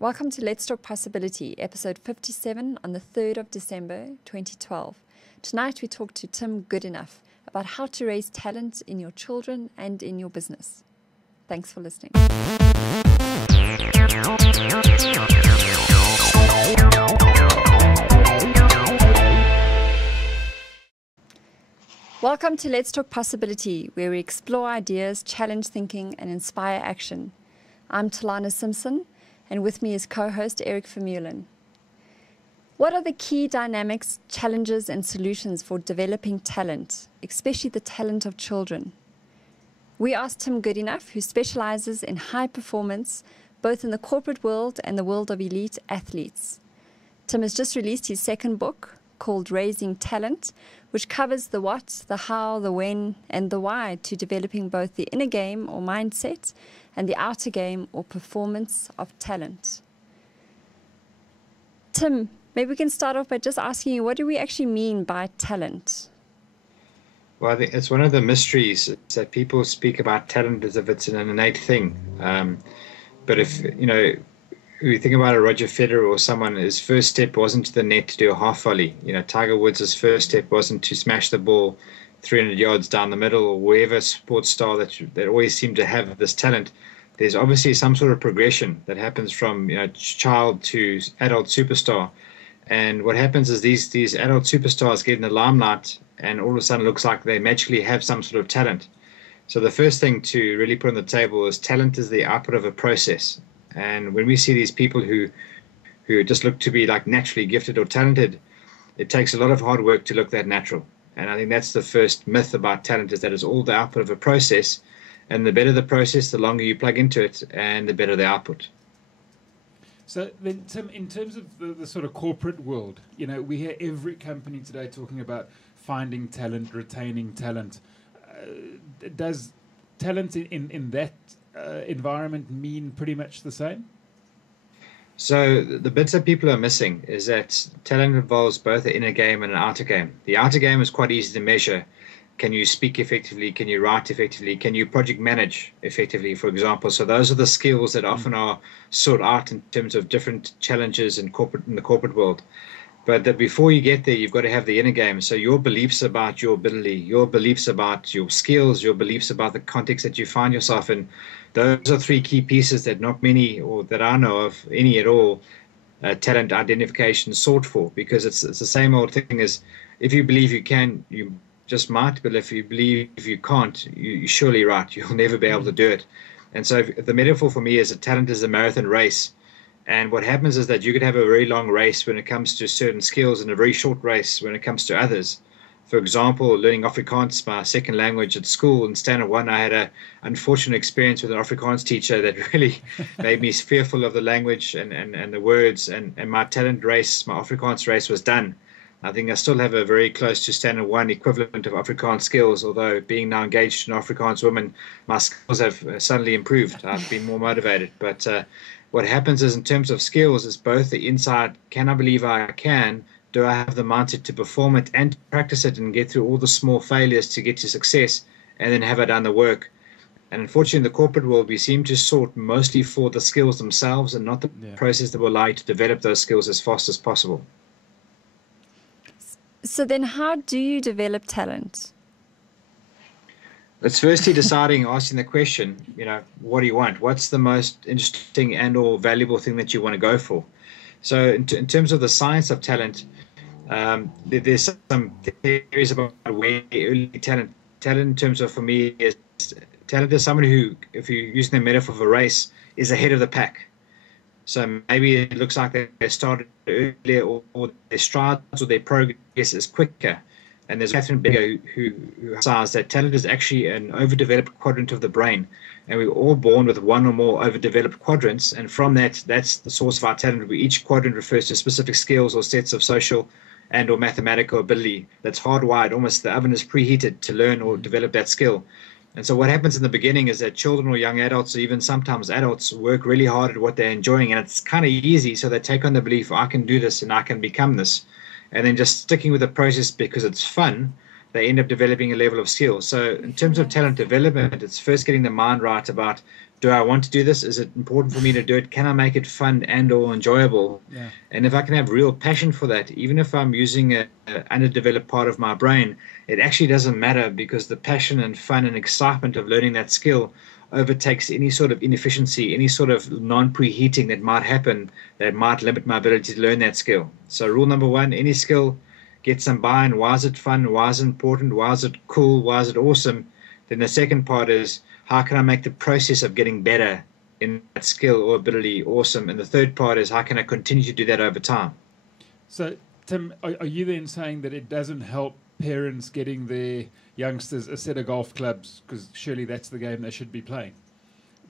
Welcome to Let's Talk Possibility, episode 57 on the 3rd of December 2012. Tonight we talk to Tim Goodenough about how to raise talent in your children and in your business. Thanks for listening. Welcome to Let's Talk Possibility, where we explore ideas, challenge thinking, and inspire action. I'm Talana Simpson, and with me is co-host Eric Vermeulen. What are the key dynamics, challenges, and solutions for developing talent, especially the talent of children? We asked Tim Goodenough, who specializes in high performance, both in the corporate world and the world of elite athletes. Tim has just released his second book, called Raising Talent, which covers the what, the how, the when, and the why to developing both the inner game or mindset and the outer game or performance of talent. Tim, maybe we can start off by just asking you, what do we actually mean by talent? Well, I think it's one of the mysteries that people speak about talent as if it's an innate thing. But if you think about a Roger Federer or someone, his first step wasn't to the net to do a half volley. Tiger Woods' first step wasn't to smash the ball 300 yards down the middle, or wherever sports star that always seemed to have this talent. There's obviously some sort of progression that happens from child to adult superstar. And what happens is these adult superstars get in the limelight, and all of a sudden it looks like they magically have some sort of talent. So the first thing to really put on the table is talent is the output of a process. And when we see these people who just look to be like naturally gifted or talented, it takes a lot of hard work to look that natural. And I think that's the first myth about talent, is that it's all the output of a process. And the better the process, the longer you plug into it, and the better the output. So then, Tim, in terms of the sort of corporate world, we hear every company today talking about finding talent, retaining talent. Does talent in that environment mean pretty much the same? So the bits that people are missing is that talent involves both the inner game and an outer game. The outer game is quite easy to measure. Can you speak effectively? Can you write effectively? Can you project manage effectively, for example? So those are the skills that often are sought out in terms of different challenges in the corporate world. But that before you get there, you've got to have the inner game. So your beliefs about your ability, your beliefs about your skills, your beliefs about the context that you find yourself in. Those are three key pieces that not many, or that I know of any at all, talent identification sought for. Because it's the same old thing as, if you believe you can, you just might. But if you believe you can't, you're surely right. You'll never be able to do it. And so the metaphor for me is that talent is a marathon race. And what happens is that you could have a very long race when it comes to certain skills and a very short race when it comes to others. For example, learning Afrikaans, my second language at school in Standard 1, I had an unfortunate experience with an Afrikaans teacher that really made me fearful of the language and the words. And my talent race, my Afrikaans race, was done. I think I still have a very close to Standard 1 equivalent of Afrikaans skills, although being now engaged to an Afrikaans woman, my skills have suddenly improved. I've been more motivated. But what happens is, in terms of skills, is both the inside, can I believe I can? Do I have the mindset to perform it and practice it and get through all the small failures to get to success, and then have I done the work? And unfortunately, in the corporate world, we seem to sort mostly for the skills themselves and not the process that will allow you to develop those skills as fast as possible. So then how do you develop talent? It's firstly asking the question, what do you want? What's the most interesting and or valuable thing that you want to go for? So in terms of the science of talent, there's some theories about where early talent in terms of, for me, is talent is somebody who, if you're using the metaphor of a race, is ahead of the pack. So maybe it looks like they started earlier, or their strides or their progress is quicker. And there's Catherine Bigger who says that talent is actually an overdeveloped quadrant of the brain. And we're all born with one or more overdeveloped quadrants. And from that's the source of our talent, where each quadrant refers to specific skills or sets of social and or mathematical ability that's hardwired. Almost the oven is preheated to learn or develop that skill. And so what happens in the beginning is that children or young adults, or even sometimes adults, work really hard at what they're enjoying. And it's kind of easy. So they take on the belief, I can do this and I can become this. And then just sticking with the process because it's fun, they end up developing a level of skill. So in terms of talent development, it's first getting the mind right about Do I want to do this? Is it important for me to do it? Can I make it fun and or enjoyable? Yeah. And if I can have real passion for that, even if I'm using a underdeveloped part of my brain, it actually doesn't matter, because the passion and fun and excitement of learning that skill overtakes any sort of inefficiency, any sort of non-preheating that might happen that might limit my ability to learn that skill. So rule number one, any skill, get some buy-in. Why is it fun? Why is it important? Why is it cool? Why is it awesome? Then the second part is, how can I make the process of getting better in that skill or ability awesome? And the third part is, how can I continue to do that over time? So, Tim, are you then saying that it doesn't help parents getting their youngsters a set of golf clubs, because surely that's the game they should be playing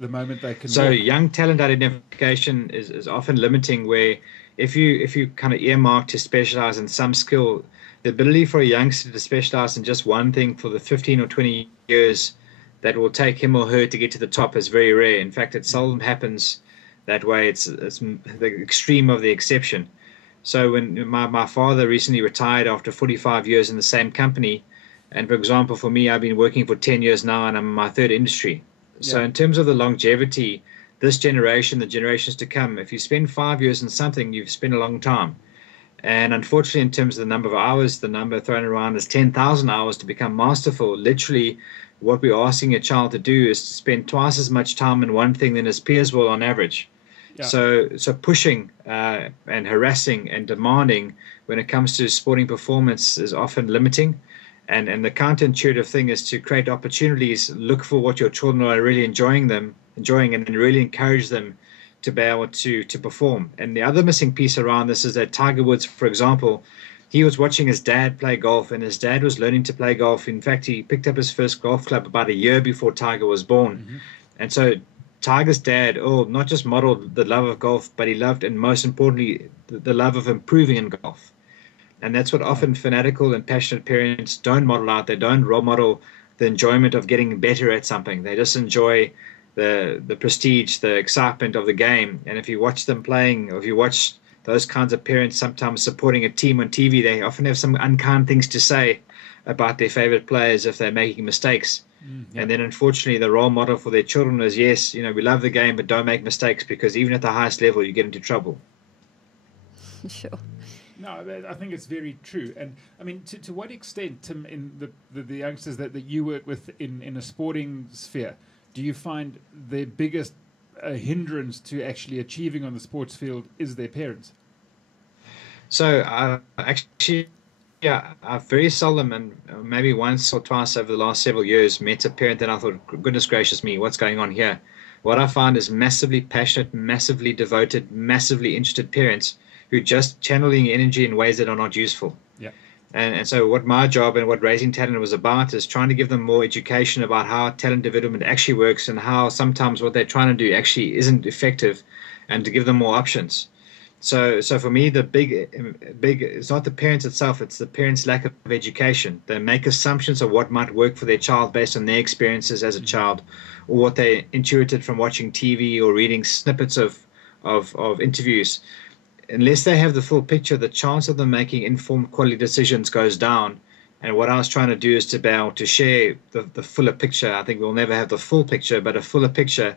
the moment they can So walk? young talent identification is often limiting, where if you kind of earmark to specialize in some skill, the ability for a youngster to specialize in just one thing for the 15 or 20 years that will take him or her to get to the top is very rare. In fact, it seldom happens that way. It's the extreme of the exception. So when my father recently retired after 45 years in the same company, and for example, for me, I've been working for 10 years now, and I'm in my third industry. So Yeah. in terms of the longevity, this generation, the generations to come, if you spend 5 years in something, you've spent a long time. And unfortunately, in terms of the number of hours, the number thrown around is 10,000 hours to become masterful. Literally, what we're asking a child to do is to spend twice as much time in one thing than his peers will on average. Yeah. So pushing and harassing and demanding when it comes to sporting performance is often limiting. And the counterintuitive thing is to create opportunities, look for what your children are really enjoying, and then really encourage them to be able to perform. And the other missing piece around this is that Tiger Woods, for example, he was watching his dad play golf, and his dad was learning to play golf. In fact, he picked up his first golf club about a year before Tiger was born. Mm-hmm. And so Tiger's dad, not just modeled the love of golf, but he loved, and most importantly, the love of improving in golf. And that's what often fanatical and passionate parents don't model out. They don't role model the enjoyment of getting better at something. They just enjoy the prestige, the excitement of the game. And if you watch them playing, or if you watch those kinds of parents sometimes supporting a team on TV, they often have some unkind things to say about their favorite players if they're making mistakes. Yeah. And then unfortunately, the role model for their children is, yes, we love the game, but don't make mistakes, because even at the highest level, you get into trouble. Sure. No, I think it's very true. And I mean, to what extent, Tim, in the youngsters that you work with in a sporting sphere, do you find the biggest hindrance to actually achieving on the sports field is their parents? So actually, yeah, I've very seldom, and maybe once or twice over the last several years, met a parent that I thought, goodness gracious me, what's going on here? What I find is massively passionate, massively devoted, massively interested parents who just channeling energy in ways that are not useful. Yeah. And so what my job and what Raising Talent was about is trying to give them more education about how talent development actually works, and how sometimes what they're trying to do actually isn't effective, and to give them more options. So for me, the big it's not the parents itself, it's the parents' lack of education. They make assumptions of what might work for their child based on their experiences as a child, or what they intuited from watching TV or reading snippets of interviews. Unless they have the full picture, the chance of them making informed quality decisions goes down. And what I was trying to do is to be able to share the fuller picture. I think we'll never have the full picture, but a fuller picture,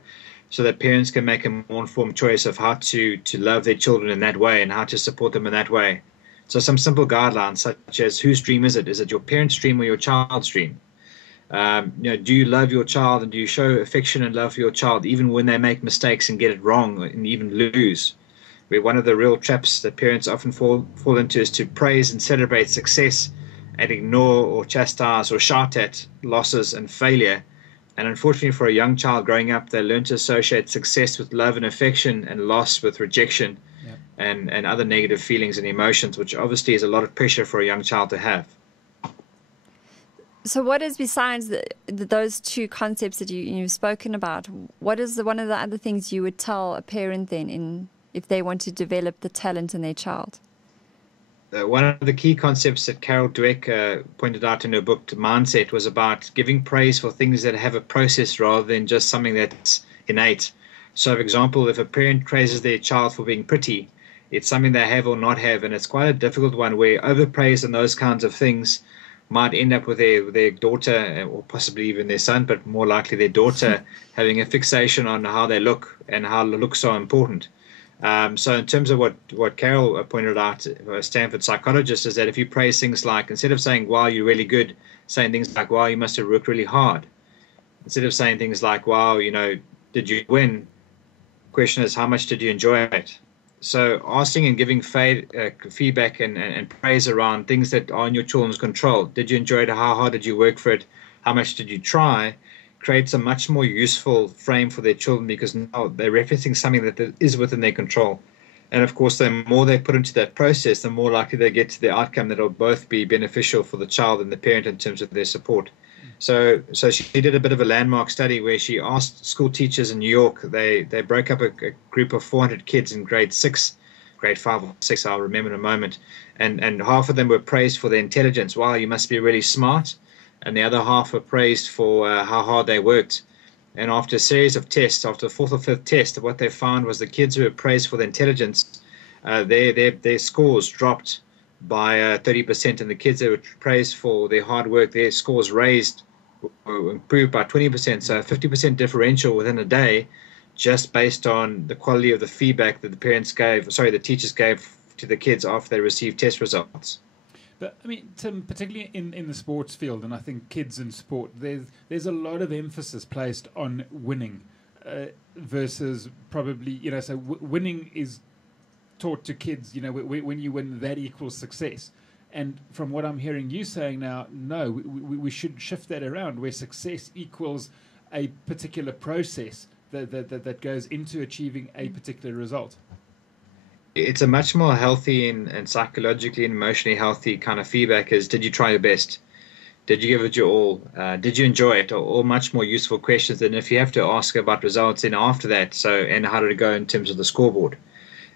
so that parents can make a more informed choice of how to love their children in that way, and how to support them in that way. So some simple guidelines, such as, whose dream is it? Is it your parents' dream or your child's dream? Do you love your child, and do you show affection and love for your child even when they make mistakes and get it wrong and even lose? Where one of the real traps that parents often fall into is to praise and celebrate success, and ignore or chastise or shout at losses and failure. And unfortunately, for a young child growing up, they learn to associate success with love and affection, and loss with rejection. Yeah. and other negative feelings and emotions, which obviously is a lot of pressure for a young child to have. So what is, besides those two concepts that you've spoken about, what is one of the other things you would tell a parent then if they want to develop the talent in their child? One of the key concepts that Carol Dweck pointed out in her book Mindset was about giving praise for things that have a process rather than just something that's innate. So, for example, if a parent praises their child for being pretty, it's something they have or not have, and it's quite a difficult one where overpraise and those kinds of things might end up with their daughter, or possibly even their son, but more likely their daughter, having a fixation on how they look and how looks are important. So in terms of what Carol pointed out, a Stanford psychologist, is that if you praise things like, instead of saying, wow, you're really good, saying things like, wow, you must have worked really hard. Instead of saying things like, wow, did you win? The question is, how much did you enjoy it? So asking and giving feedback and praise around things that are in your children's control. Did you enjoy it? How hard did you work for it? How much did you try? Creates a much more useful frame for their children, because now they're referencing something that is within their control. And of course, the more they put into that process, the more likely they get to the outcome that will both be beneficial for the child and the parent in terms of their support. So she did a bit of a landmark study where she asked school teachers in New York. They broke up a group of 400 kids in grade 5 or 6, I'll remember in a moment. And half of them were praised for their intelligence. Wow, you must be really smart. And the other half were praised for how hard they worked. And after a series of tests, after the fourth or fifth test, what they found was the kids who were praised for their intelligence, their scores dropped by 30%, and the kids that were praised for their hard work, their scores improved by 20%. So a 50% differential within a day, just based on the quality of the feedback that the teachers gave to the kids after they received test results. But I mean, Tim, particularly in the sports field, and I think kids in sport, there's a lot of emphasis placed on winning versus probably, so winning is taught to kids, when you win, that equals success. And from what I'm hearing you saying now, no, we should shift that around, where success equals a particular process that goes into achieving a particular result. It's a much more healthy and psychologically and emotionally healthy kind of feedback is, did you try your best? Did you give it your all? Did you enjoy it? Or much more useful questions than if you have to ask about results in after that. And how did it go in terms of the scoreboard?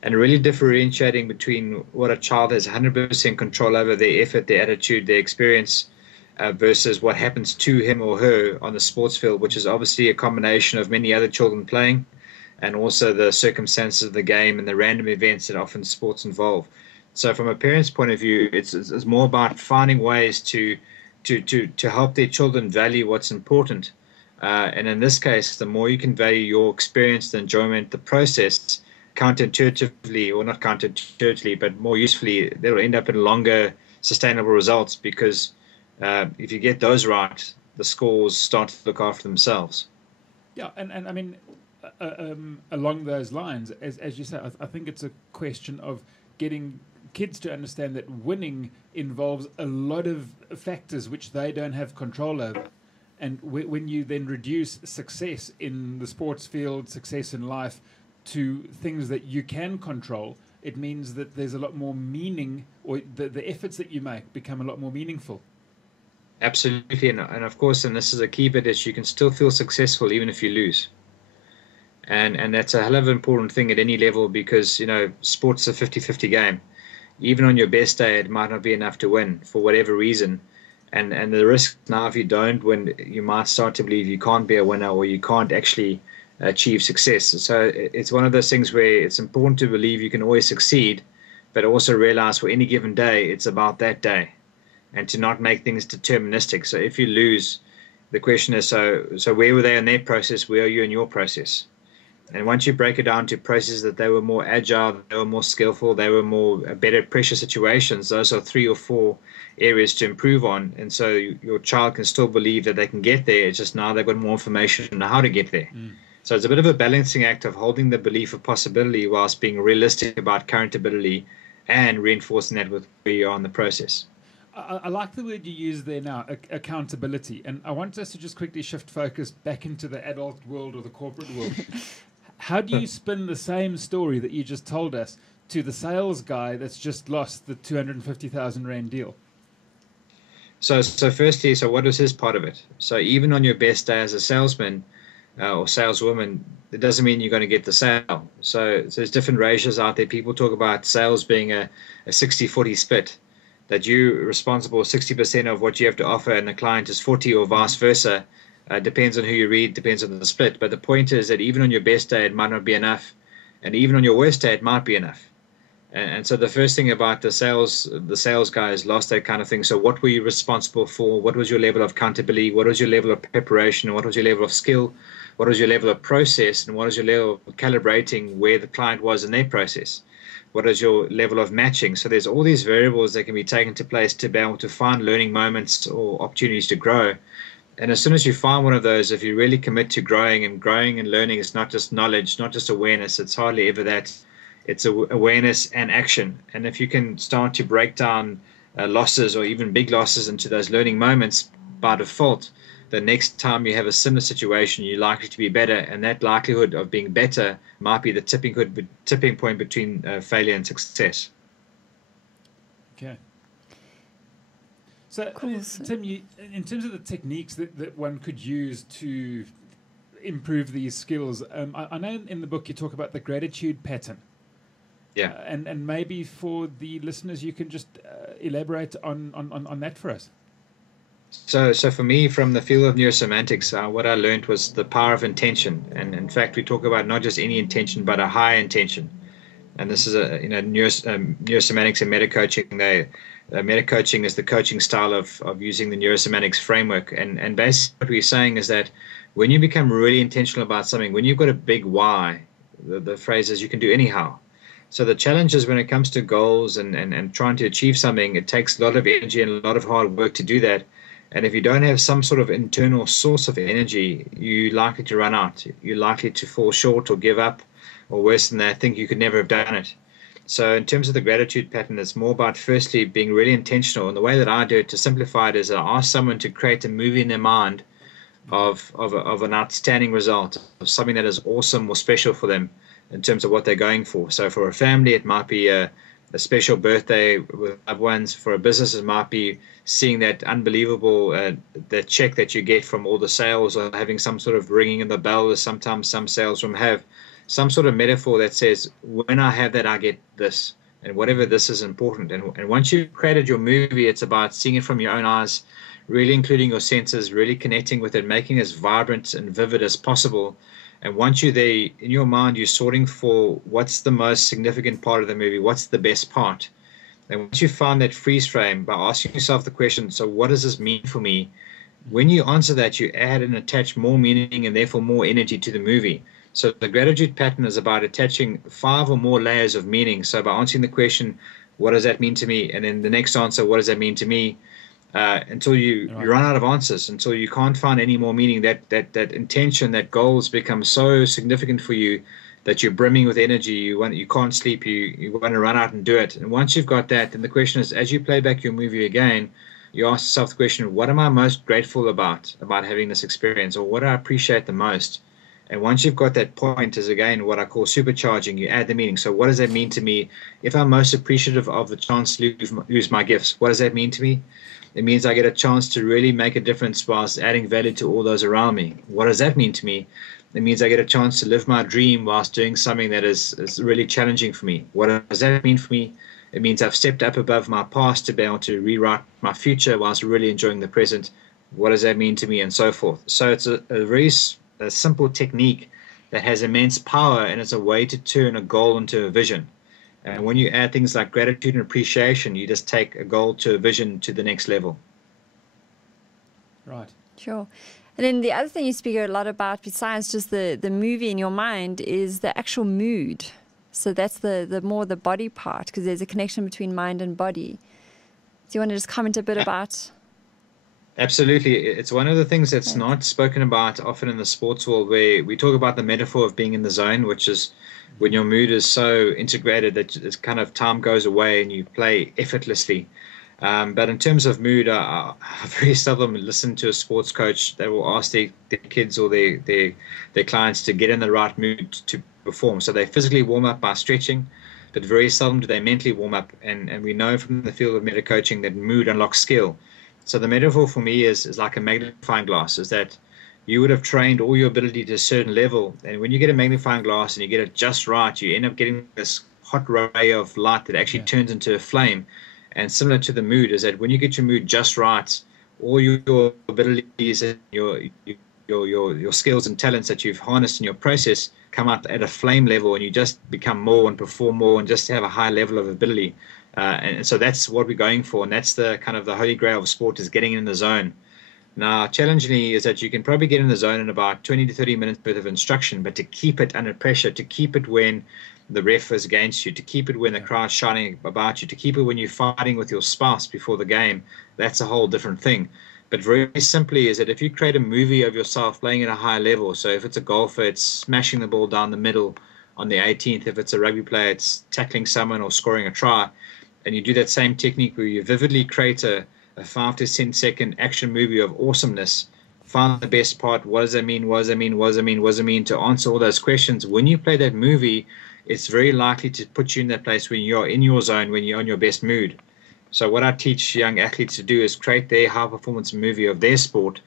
And really differentiating between what a child has 100% control over, their effort, their attitude, their experience, versus what happens to him or her on the sports field, which is obviously a combination of many other children playing, and also the circumstances of the game and the random events that often sports involve. So from a parent's point of view, it's more about finding ways to help their children value what's important. And in this case, the more you can value your experience, the enjoyment, the process, counterintuitively, or not counterintuitively, but more usefully, they will end up in longer sustainable results, because if you get those right, the scores start to look after themselves. Yeah, and I mean, along those lines, as you say, I think it's a question of getting kids to understand that winning involves a lot of factors which they don't have control over. And when you then reduce success in the sports field, success in life, to things that you can control, it means that there's a lot more meaning, or the efforts that you make become a lot more meaningful. Absolutely. And of course, and this is a key bit, is you can still feel successful even if you lose. And that's a hell of an important thing at any level, because, sports is a 50-50 game. Even on your best day, it might not be enough to win for whatever reason. And the risk now, if you don't win, you might start to believe you can't be a winner, or you can't actually achieve success. So it's one of those things where it's important to believe you can always succeed, but also realize for any given day, it's about that day, and to not make things deterministic. So if you lose, the question is, so where were they in their process? Where are you in your process? And once you break it down to processes that they were more agile, they were more skillful, they were more better at pressure situations, those are 3 or 4 areas to improve on. And so your child can still believe that they can get there. It's just now they've got more information on how to get there. So it's a bit of a balancing act of holding the belief of possibility whilst being realistic about current ability, and reinforcing that with where you are in the process. I like the word you use there now, accountability. And I want us to just quickly shift focus back into the adult world or the corporate world. How do you spin the same story that you just told us to the sales guy that's just lost the 250,000 Rand deal? So firstly, what is his part of it? So even on your best day as a salesman or saleswoman, it doesn't mean you're going to get the sale. So there's different ratios out there. People talk about sales being a 60-40 split, that you're responsible 60% of what you have to offer and the client is 40, or vice versa. Depends on who you read, depends on the split. But the point is that even on your best day, it might not be enough. And even on your worst day, it might be enough. And so the first thing about the sales guys lost that kind of thing. So what were you responsible for? What was your level of accountability? What was your level of preparation? What was your level of skill? What was your level of process? And what was your level of calibrating where the client was in their process? What is your level of matching? So there's all these variables that can be taken to place to be able to find learning moments or opportunities to grow. And as soon as you find one of those, if you really commit to growing and learning, it's not just knowledge, not just awareness. It's hardly ever that. It's awareness and action. And if you can start to break down losses or even big losses into those learning moments by default, the next time you have a similar situation, you're likely to be better. And that likelihood of being better might be the tipping point between failure and success. Okay. So, Cool. Tim, in terms of the techniques that one could use to improve these skills, I know in the book you talk about the gratitude pattern. Yeah. And maybe for the listeners, you can just elaborate on that for us. So for me, from the field of neurosemantics, what I learned was the power of intention. And in fact, we talk about not just any intention, but a high intention. And this is neurosemantics and metacoaching. Metacoaching is the coaching style of using the neurosemantics framework. And basically what we're saying is that when you become really intentional about something, when you've got a big why, the phrase is you can do anyhow. So the challenge is when it comes to goals and trying to achieve something, it takes a lot of energy and a lot of hard work to do that. And if you don't have some sort of internal source of energy, you're likely to run out. You're likely to fall short or give up, or worse than that, think you could never have done it. So in terms of the gratitude pattern, it's more about firstly being really intentional. And the way that I do it, to simplify it, is I ask someone to create a movie in their mind of an outstanding result, of something that is awesome or special for them in terms of what they're going for. So for a family, it might be a special birthday with loved ones. For a business, it might be seeing that unbelievable that check that you get from all the sales, or having some sort of ringing in the bell, as sometimes some salesmen have. Some sort of metaphor that says, when I have that, I get this, and whatever this is important. And once you've created your movie, it's about seeing it from your own eyes, really including your senses, really connecting with it, making it as vibrant and vivid as possible. And once you're there, in your mind, you're sorting for what's the most significant part of the movie, what's the best part. And once you find that freeze frame, by asking yourself the question, so what does this mean for me? When you answer that, you add and attach more meaning and therefore more energy to the movie. So the gratitude pattern is about attaching 5 or more layers of meaning. So by answering the question, what does that mean to me? And then the next answer, what does that mean to me? Until you run out of answers, until you can't find any more meaning, that intention, that goals become so significant for you that you're brimming with energy. You can't sleep. You want to run out and do it. And once you've got that, then the question is, as you play back your movie again, you ask yourself the question, what am I most grateful about having this experience, or what do I appreciate the most? And once you've got that point, is again what I call supercharging, you add the meaning. So what does that mean to me? If I'm most appreciative of the chance to use my gifts, what does that mean to me? It means I get a chance to really make a difference whilst adding value to all those around me. What does that mean to me? It means I get a chance to live my dream whilst doing something that is really challenging for me. What does that mean for me? It means I've stepped up above my past to be able to rewrite my future whilst really enjoying the present. What does that mean to me? And so forth. So it's a very simple technique that has immense power, and it's a way to turn a goal into a vision. And when you add things like gratitude and appreciation, you just take a goal to a vision to the next level. Right. Sure. And then the other thing you speak a lot about, besides just the movie in your mind, is the actual mood. So that's the more the body part, because there's a connection between mind and body. Do you want to just comment a bit about? Absolutely. It's one of the things that's not spoken about often in the sports world, where we talk about the metaphor of being in the zone, which is when your mood is so integrated that it's kind of time goes away and you play effortlessly. But in terms of mood, I very seldom listen to a sports coach that will ask their kids or their clients to get in the right mood to perform. So they physically warm up by stretching, but very seldom do they mentally warm up. And we know from the field of metacoaching that mood unlocks skill. So the metaphor for me is like a magnifying glass, is that you would have trained all your ability to a certain level. And when you get a magnifying glass and you get it just right, you end up getting this hot ray of light that actually turns into a flame. And similar to the mood, is that when you get your mood just right, all your abilities and your skills and talents that you've harnessed in your process come out at a flame level, and you just become more and perform more and just have a high level of ability. And so that's what we're going for, and that's the kind of the holy grail of sport, is getting in the zone. Now, challengingly is that you can probably get in the zone in about 20 to 30 minutes worth of instruction, but to keep it under pressure, to keep it when the ref is against you, to keep it when the crowd's shouting about you, to keep it when you're fighting with your spouse before the game, that's a whole different thing. But very simply is that if you create a movie of yourself playing at a high level, so if it's a golfer, it's smashing the ball down the middle on the 18th. If it's a rugby player, it's tackling someone or scoring a try. And you do that same technique where you vividly create a 5 to 10 second action movie of awesomeness. Find the best part. What does that mean? What does that mean? What does it mean? What does it mean? To answer all those questions. When you play that movie, it's very likely to put you in that place when you're in your zone, when you're in your best mood. So what I teach young athletes to do is create their high performance movie of their sport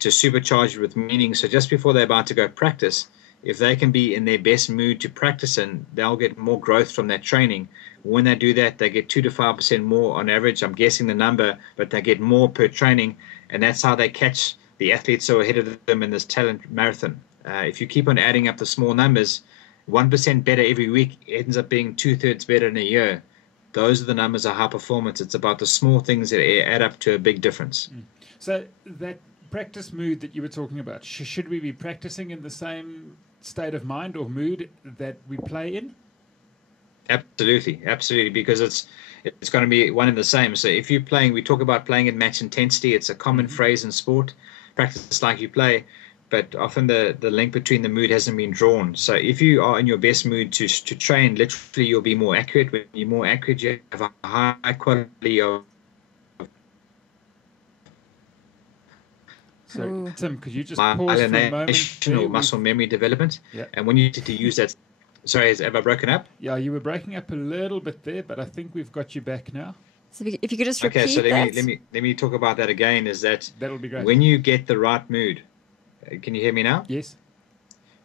to supercharge it with meaning. So just before they're about to go practice, if they can be in their best mood to practice in, they'll get more growth from that training. When they do that, they get 2 to 5% more on average. I'm guessing the number, but they get more per training, and that's how they catch the athletes who are ahead of them in this talent marathon. If you keep on adding up the small numbers, 1% better every week ends up being 2/3 better in a year. Those are the numbers of high performance. It's about the small things that add up to a big difference. So that practice mood that you were talking about, should we be practicing in the same state of mind or mood that we play in? Absolutely, because it's going to be one and the same. So if you're playing, we talk about playing at match intensity. It's a common phrase in sport. Practice like you play, but often the link between the mood hasn't been drawn. So if you are in your best mood to train, literally you'll be more accurate. When you're more accurate, you have a high quality of. So Tim, could you just pause for a moment? Or muscle memory development. Yeah. And when you need to use that. Sorry, have I broken up? Yeah, you were breaking up a little bit there, but I think we've got you back now. So if you could just repeat so that. let me talk about that again. Is that'll be great. When you get the right mood, can you hear me now? Yes.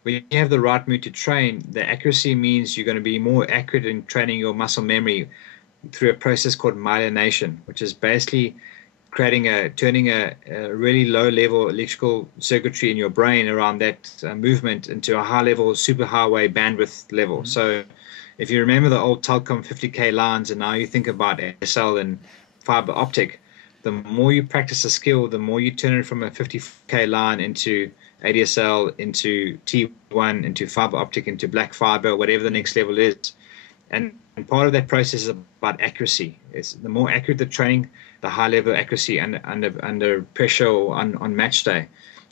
When you have the right mood to train, the accuracy means you're going to be more accurate in training your muscle memory through a process called myelination, which is basically turning a really low level electrical circuitry in your brain around that movement into a high level superhighway bandwidth level. So if you remember the old Telkom 50K lines and now you think about ASL and fiber optic, the more you practice a skill, the more you turn it from a 50K line into ADSL, into T1, into fiber optic, into black fiber, whatever the next level is. And part of that process is about accuracy. It's the more accurate the training, the high level of accuracy under pressure or on match day.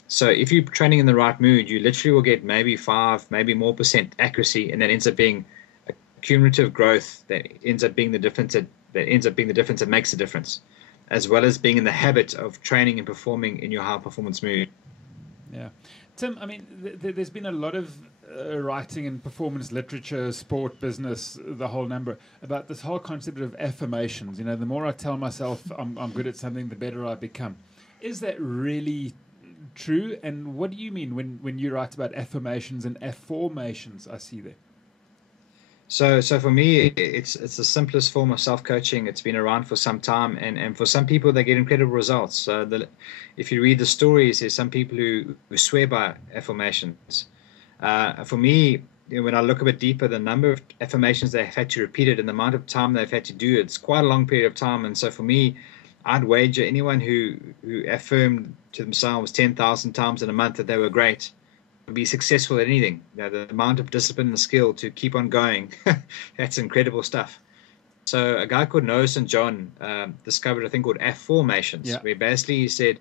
So if you're training in the right mood, you literally will get maybe 5, maybe more % accuracy, and that ends up being a cumulative growth that ends up being the difference that makes the difference, as well as being in the habit of training and performing in your high performance mood. Yeah. Tim, I mean, there's been a lot of writing in performance literature, sport, business, the whole number, about this whole concept of affirmations. You know, the more I tell myself I'm good at something, the better I become. Is that really true? And what do you mean when you write about affirmations and afformations I see there? So for me, it's the simplest form of self-coaching. It's been around for some time, and for some people, they get incredible results. If you read the stories, there's some people who swear by affirmations. For me, when I look a bit deeper, the number of affirmations they've had to repeat it and the amount of time they've had to do it's quite a long period of time. And so for me, I'd wager anyone who affirmed to themselves 10,000 times in a month that they were great would be successful at anything. You know, the amount of discipline and skill to keep on going, that's incredible stuff. So a guy called Noah St. John discovered a thing called Affirmations, where basically he said,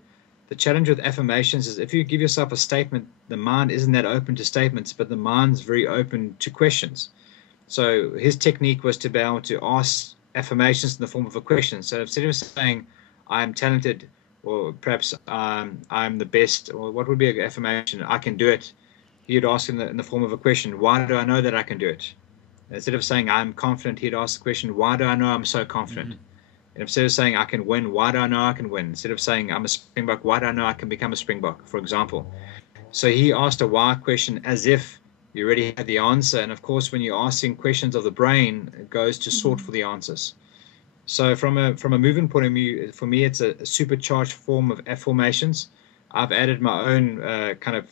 the challenge with affirmations is if you give yourself a statement, the mind isn't that open to statements, but the mind's very open to questions. So his technique was to be able to ask affirmations in the form of a question. So instead of saying, I'm talented, or perhaps I'm the best, or what would be an affirmation, I can do it, he'd ask in the form of a question, why do I know that I can do it? Instead of saying, I'm confident, he'd ask the question, why do I know I'm so confident? And instead of saying, I can win, why do I know I can win? Instead of saying, I'm a Springbok, why do I know I can become a Springbok, for example? So he asked a why question as if you already had the answer. And of course, when you're asking questions of the brain, it goes to sort for the answers. So from a movement point of view, for me, it's a supercharged form of affirmations. I've added my own kind of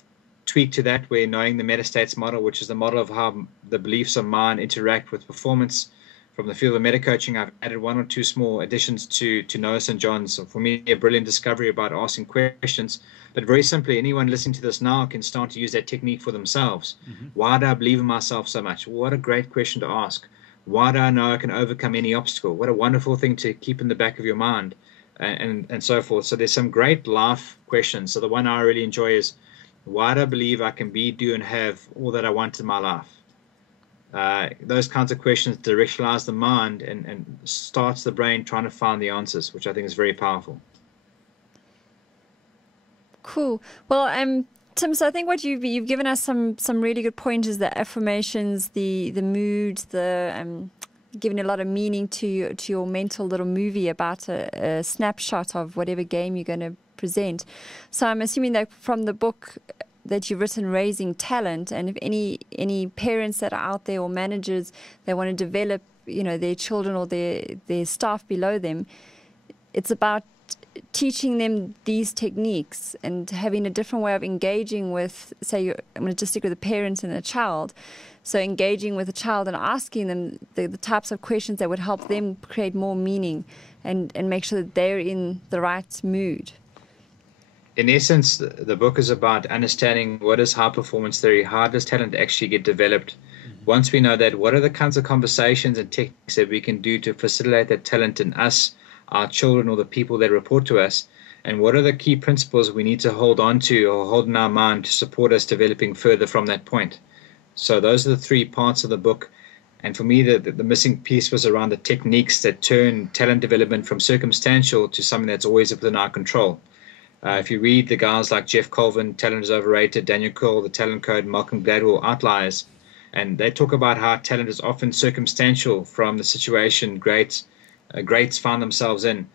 tweak to that, where knowing the metastates model, which is the model of how the beliefs of mind interact with performance. From the field of meta-coaching, I've added 1 or 2 small additions to Noah St. John's. So for me, a brilliant discovery about asking questions. But very simply, anyone listening to this now can start to use that technique for themselves. Why do I believe in myself so much? What a great question to ask. Why do I know I can overcome any obstacle? What a wonderful thing to keep in the back of your mind, and so forth. So there's some great life questions. So the one I really enjoy is, why do I believe I can be, do, and have all that I want in my life? Those kinds of questions directionalize the mind and starts the brain trying to find the answers, which I think is very powerful. Cool. Well, Tim, so I think what you've given us some really good pointers: the affirmations, the mood, giving a lot of meaning to your mental little movie about a snapshot of whatever game you're going to present. So I'm assuming that from the book that you've written, Raising Talent, and if any parents that are out there or managers that want to develop, their children or their staff below them, it's about teaching them these techniques and having a different way of engaging with, say, I'm going to just stick with a parent and a child. So engaging with a child and asking them the types of questions that would help them create more meaning and make sure that they're in the right mood. In essence, the book is about understanding what is high performance theory, how does talent actually get developed. Once we know that, what are the kinds of conversations and techniques that we can do to facilitate that talent in us, our children, or the people that report to us, and what are the key principles we need to hold on to or hold in our mind to support us developing further from that point. So those are the 3 parts of the book. And for me, the missing piece was around the techniques that turn talent development from circumstantial to something that's always within our control. If you read the guys like Jeff Colvin, Talent is Overrated, Daniel Curl, The Talent Code, Malcolm Gladwell, Outliers, and they talk about how talent is often circumstantial from the situation greats find themselves in.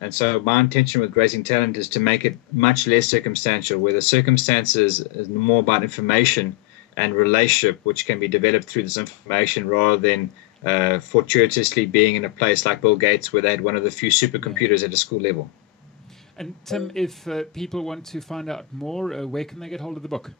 And so my intention with Raising Talent is to make it much less circumstantial, where the circumstances is more about information and relationship, which can be developed through this information, rather than fortuitously being in a place like Bill Gates, where they had one of the few supercomputers at a school level. And Tim, if people want to find out more, where can they get hold of the book?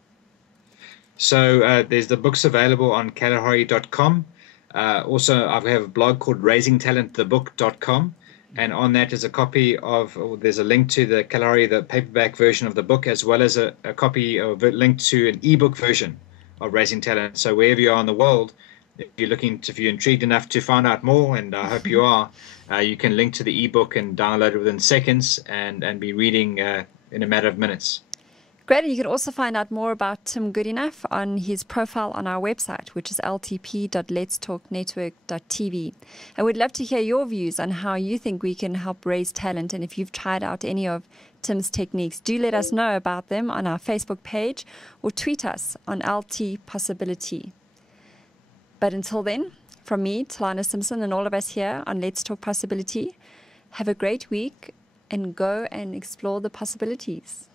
So there's the books available on kalahari.com. Also, I have a blog called raisingtalentthebook.com. And on that is there's a link to the Kalahari, the paperback version of the book, as well as a copy of a link to an ebook version of Raising Talent. So wherever you are in the world, if you're intrigued enough to find out more, and I hope you are, you can link to the ebook and download it within seconds and be reading in a matter of minutes. Great. And you can also find out more about Tim Goodenough on his profile on our website, which is ltp.letstalknetwork.tv. And we'd love to hear your views on how you think we can help raise talent. And if you've tried out any of Tim's techniques, do let us know about them on our Facebook page or tweet us on LT Possibility. But until then, from me, Talana Simpson, and all of us here on Let's Talk Possibility, have a great week and go and explore the possibilities.